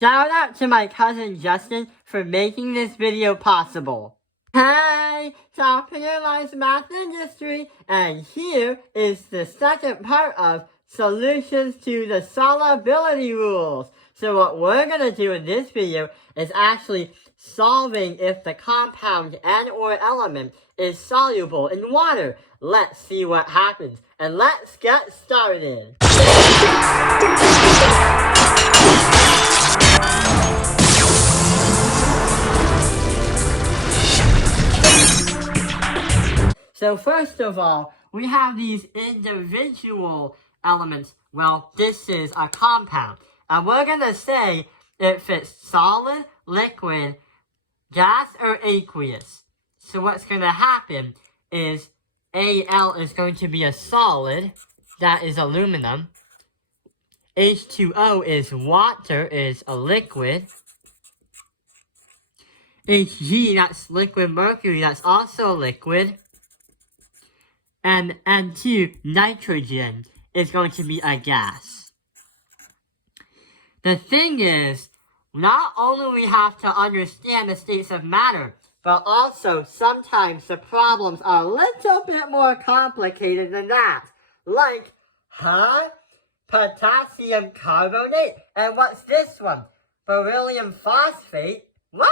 Shout out to my cousin Justin for making this video possible. Hi, Top Penalized Math Industry, and here is the second part of solutions to the solubility rules. So what we're going to do in this video is actually solving if the compound and or element is soluble in water. Let's see what happens, and let's get started. So first of all, we have these individual elements. Well, this is a compound. And we're going to say if it's solid, liquid, gas, or aqueous. So what's going to happen is Al is going to be a solid. That is aluminum. H2O is water, is a liquid. Hg, that's liquid mercury, that's also a liquid. And N2, nitrogen, is going to be a gas. The thing is, not only we have to understand the states of matter, but also sometimes the problems are a little bit more complicated than that. Like, potassium carbonate? And what's this one? Beryllium phosphate? What?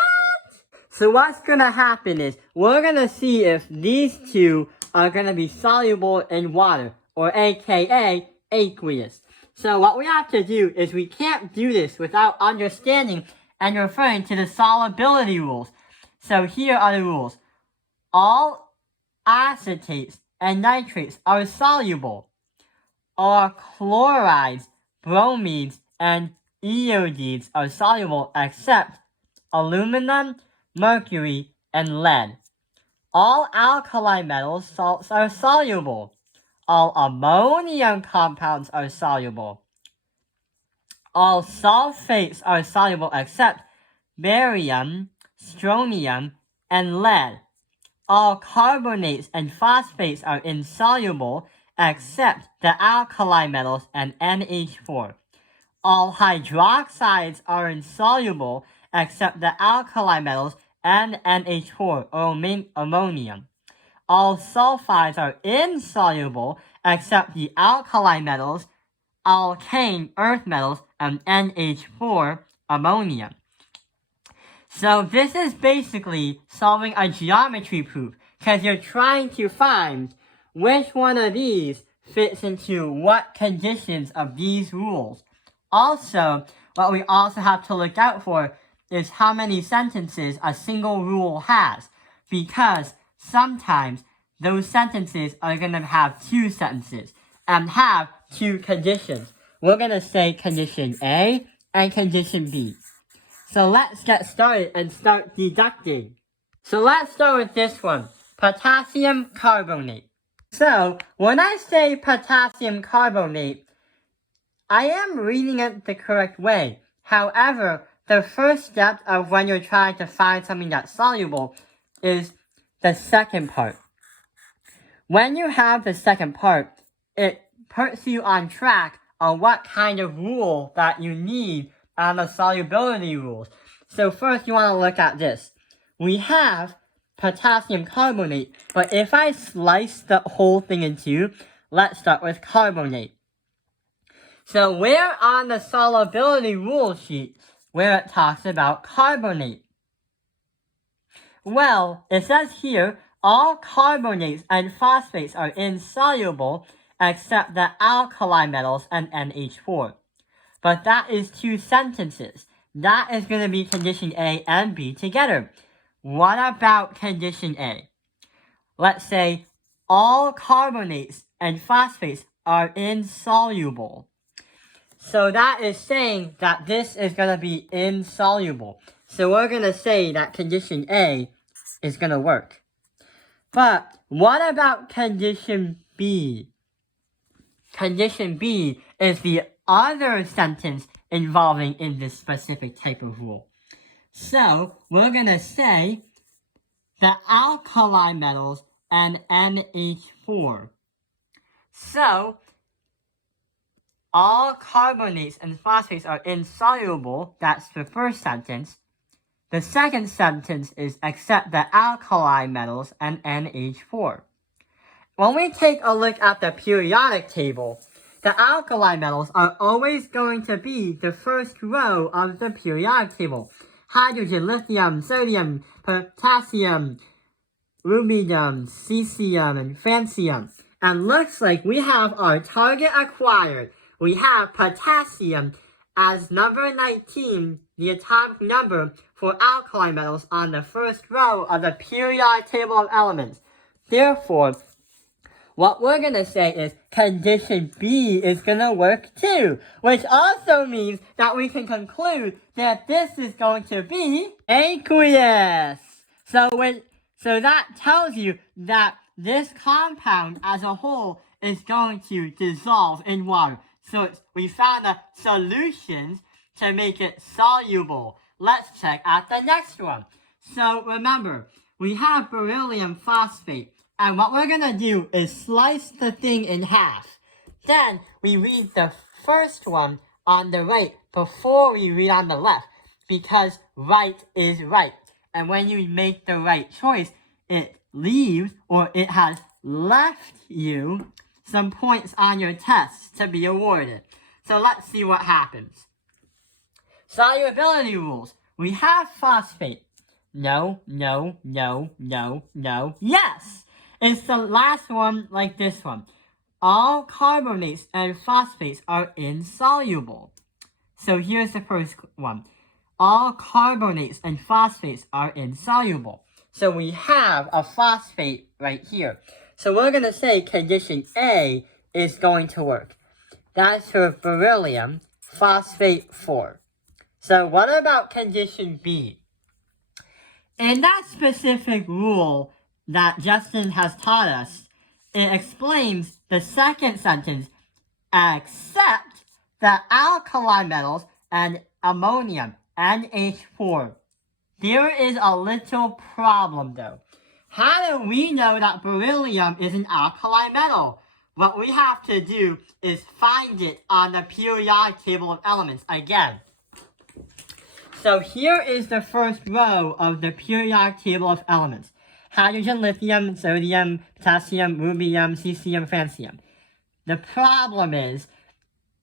So what's going to happen is, we're going to see if these two are going to be soluble in water, or aka aqueous. So what we have to do is we can't do this without understanding and referring to the solubility rules. So here are the rules. All acetates and nitrates are soluble. All chlorides, bromides, and iodides are soluble except aluminum, mercury, and lead. All alkali metals, salts, are soluble. All ammonium compounds are soluble. All sulfates are soluble except barium, strontium, and lead. All carbonates and phosphates are insoluble except the alkali metals and NH4. All hydroxides are insoluble except the alkali metals and NH4 or ammonium. All sulfides are insoluble except the alkali metals, alkane earth metals, and NH4 ammonium. So this is basically solving a geometry proof, because you're trying to find which one of these fits into what conditions of these rules. Also, what we also have to look out for is how many sentences a single rule has, because sometimes those sentences are going to have two sentences and have two conditions. We're going to say condition A and condition B. So let's get started and start deducting. So let's start with this one, potassium carbonate. So when I say potassium carbonate, I am reading it the correct way. However, the first step of when you're trying to find something that's soluble is the second part. When you have the second part, it puts you on track on what kind of rule that you need on the solubility rules. So first you want to look at this. We have potassium carbonate, but if I slice the whole thing in two, let's start with carbonate. So where on the solubility rule sheet where it talks about carbonate? Well, it says here, all carbonates and phosphates are insoluble except the alkali metals and NH4. But that is two sentences. That is going to be condition A and B together. What about condition A? Let's say all carbonates and phosphates are insoluble. So that is saying that this is going to be insoluble. So we're going to say that condition A is going to work. But what about condition B? Condition B is the other sentence involving in this specific type of rule. So we're going to say the alkali metals and NH4. So all carbonates and phosphates are insoluble. That's the first sentence. The second sentence is except the alkali metals and NH4. When we take a look at the periodic table, the alkali metals are always going to be the first row of the periodic table. Hydrogen, lithium, sodium, potassium, rubidium, cesium, and francium. And looks like we have our target acquired. We have potassium as number 19, the atomic number for alkali metals on the first row of the periodic table of elements. Therefore, what we're going to say is condition B is going to work too, which also means that we can conclude that this is going to be aqueous. So that tells you that this compound as a whole is going to dissolve in water. So we found the solutions to make it soluble. Let's check out the next one. So remember, we have beryllium phosphate. And what we're going to do is slice the thing in half. Then we read the first one on the right before we read on the left. Because right is right. And when you make the right choice, it leaves or it has left you some points on your test to be awarded. So let's see what happens. Solubility rules. We have phosphate. No, no, no, no, no, yes! It's the last one like this one. All carbonates and phosphates are insoluble. So here's the first one. All carbonates and phosphates are insoluble. So we have a phosphate right here. So we're going to say condition A is going to work. That's for beryllium phosphate 4. So what about condition B? In that specific rule that Justin has taught us, it explains the second sentence, except the alkali metals and ammonium, NH4. There is a little problem though. How do we know that beryllium is an alkali metal? What we have to do is find it on the periodic table of elements again. So here is the first row of the periodic table of elements. Hydrogen, lithium, sodium, potassium, rubidium, cesium, francium. The problem is,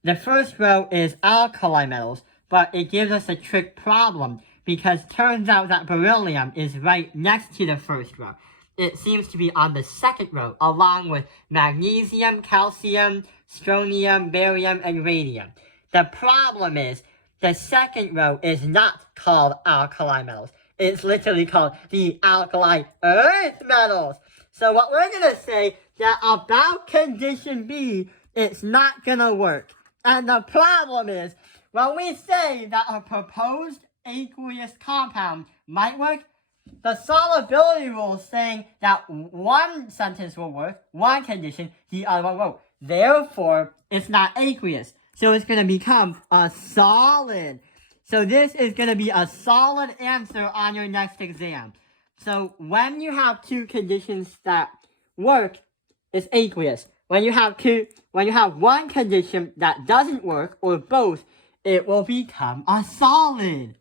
the first row is alkali metals, but it gives us a trick problem because it turns out that beryllium is right next to the first row. It seems to be on the second row, along with magnesium, calcium, strontium, barium, and radium. The problem is, the second row is not called alkali metals. It's literally called the alkali earth metals. So what we're going to say that about condition B, it's not going to work. And the problem is, when we say that a proposed aqueous compound might work, the solubility rule is saying that one sentence will work, one condition, the other one won't. Therefore, it's not aqueous. So it's going to become a solid. So this is going to be a solid answer on your next exam. So when you have two conditions that work, it's aqueous. When you have one condition that doesn't work, or both, it will become a solid.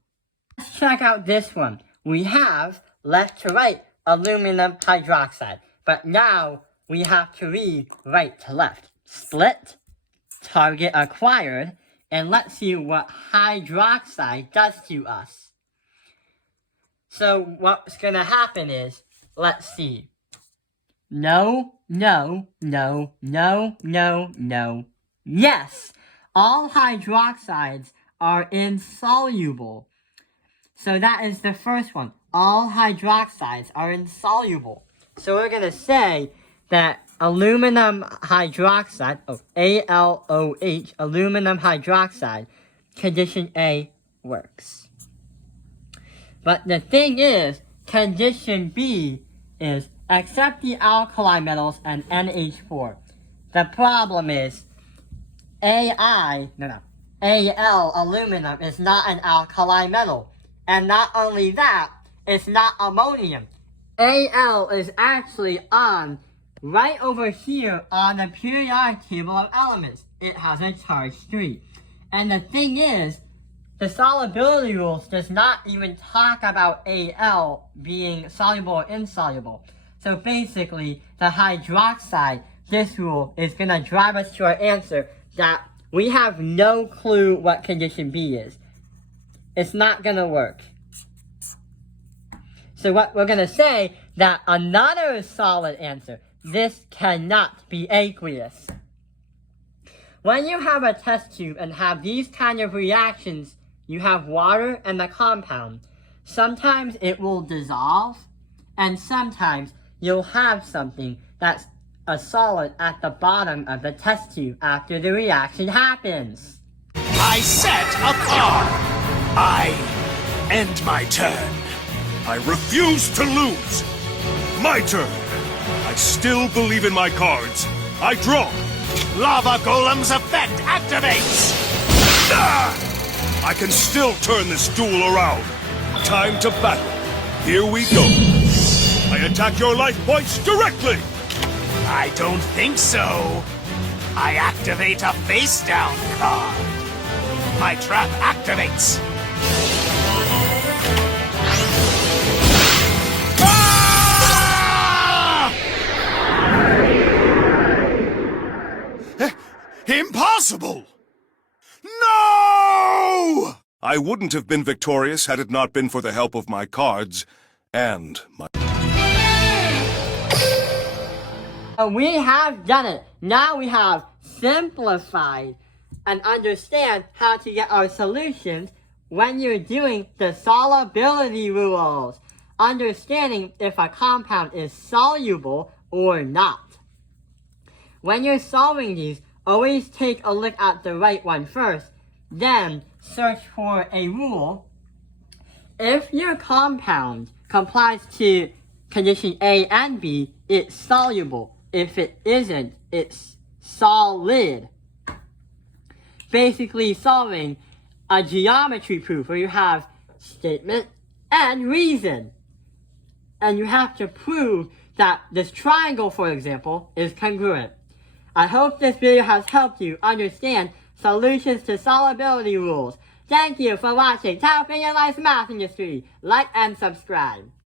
Let's check out this one. We have left to right aluminum hydroxide. But now we have to read right to left. Split, target acquired, and let's see what hydroxide does to us. So what's going to happen is, let's see. No, no, no, no, no, no. Yes, all hydroxides are insoluble. So that is the first one. All hydroxides are insoluble. So we're going to say that aluminum hydroxide, ALOH, aluminum hydroxide, condition A works. But the thing is, condition B is accept the alkali metals and NH4. The problem is, AL, aluminum, is not an alkali metal. And not only that, it's not ammonium. Al is actually on right over here on the periodic table of elements, it has a charge 3. And the thing is, the solubility rules does not even talk about Al being soluble or insoluble. So basically, the hydroxide, this rule is going to drive us to our answer that we have no clue what condition B is. It's not going to work. So what we're going to say that another solid answer, this cannot be aqueous. When you have a test tube and have these kind of reactions, you have water and the compound. Sometimes it will dissolve, and sometimes you'll have something that's a solid at the bottom of the test tube after the reaction happens. I set a par. I end my turn. I refuse to lose. My turn. I still believe in my cards. I draw. Lava Golem's effect activates. Ah! I can still turn this duel around. Time to battle. Here we go. I attack your life points directly. I don't think so. I activate a face-down card. My trap activates. Ah! Impossible! No! I wouldn't have been victorious had it not been for the help of my cards and my... We have done it. Now we have simplified and understand how to get our solutions when you're doing the solubility rules. Understanding if a compound is soluble or not. When you're solving these, always take a look at the right one first, then search for a rule. If your compound complies to condition A and B, it's soluble. If it isn't, it's solid. Basically solving a geometry proof where you have statement and reason. And you have to prove that this triangle, for example, is congruent. I hope this video has helped you understand solutions to solubility rules. Thank you for watching Top Opinion Life's Math Industry. Like and subscribe.